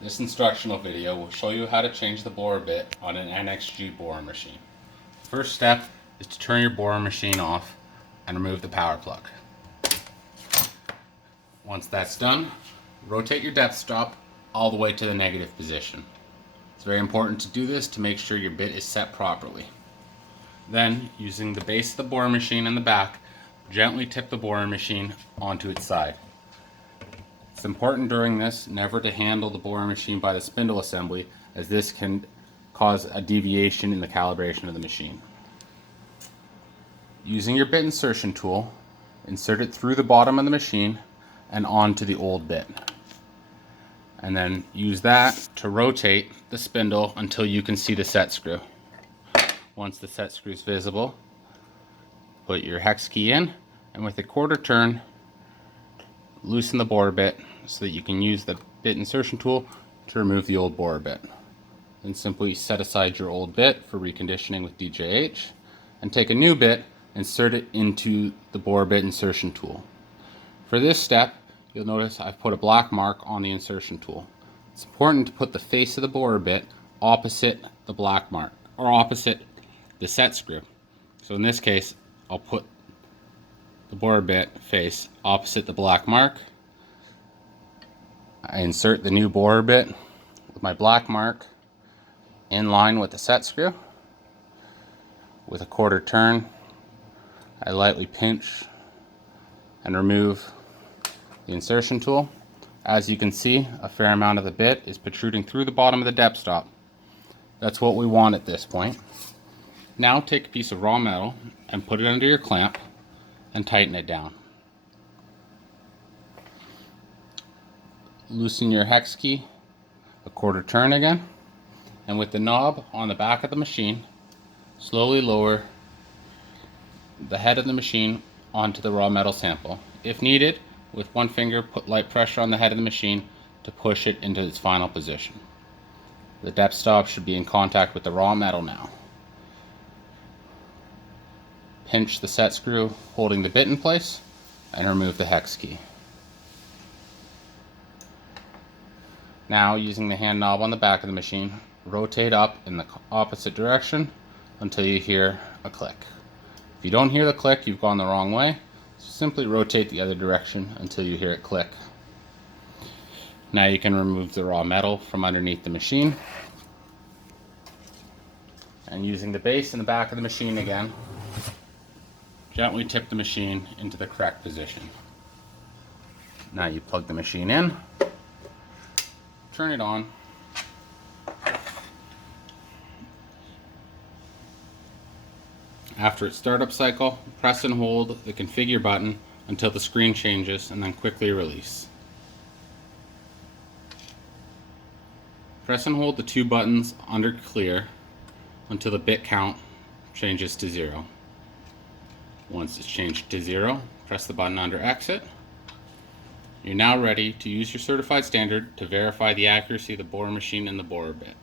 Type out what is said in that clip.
This instructional video will show you how to change the borer bit on an NXG borer machine. First step is to turn your borer machine off and remove the power plug. Once that's done, rotate your depth stop all the way to the negative position. It's very important to do this to make sure your bit is set properly. Then, using the base of the borer machine in the back, gently tip the borer machine onto its side. It's important during this never to handle the borer machine by the spindle assembly, as this can cause a deviation in the calibration of the machine. Using your bit insertion tool, insert it through the bottom of the machine and onto the old bit. And then use that to rotate the spindle until you can see the set screw. Once the set screw is visible, put your hex key in, and with a quarter turn, loosen the borer bit so that you can use the bit insertion tool to remove the old borer bit. Then simply set aside your old bit for reconditioning with DJH and take a new bit, insert it into the borer bit insertion tool. For this step, you'll notice I've put a black mark on the insertion tool. It's important to put the face of the borer bit opposite the black mark, or opposite the set screw. So in this case, I'll put the borer bit face opposite the black mark. I insert the new borer bit with my black mark in line with the set screw. With a quarter turn, I lightly pinch and remove the insertion tool. As you can see, a fair amount of the bit is protruding through the bottom of the depth stop. That's what we want at this point. Now take a piece of raw metal and put it under your clamp and tighten it down. Loosen your hex key, a quarter turn again, and with the knob on the back of the machine, slowly lower the head of the machine onto the raw metal sample. If needed, with one finger, put light pressure on the head of the machine to push it into its final position. The depth stop should be in contact with the raw metal now. Pinch the set screw holding the bit in place and remove the hex key. Now, using the hand knob on the back of the machine, rotate up in the opposite direction until you hear a click. If you don't hear the click, you've gone the wrong way. So simply rotate the other direction until you hear it click. Now you can remove the raw metal from underneath the machine. And using the base in the back of the machine again, gently tip the machine into the correct position. Now you plug the machine in, turn it on, after its startup cycle, press and hold the configure button until the screen changes and then quickly release. Press and hold the two buttons under clear until the bit count changes to 0. Once it's changed to 0, press the button under exit. You're now ready to use your certified standard to verify the accuracy of the borer machine and the borer bit.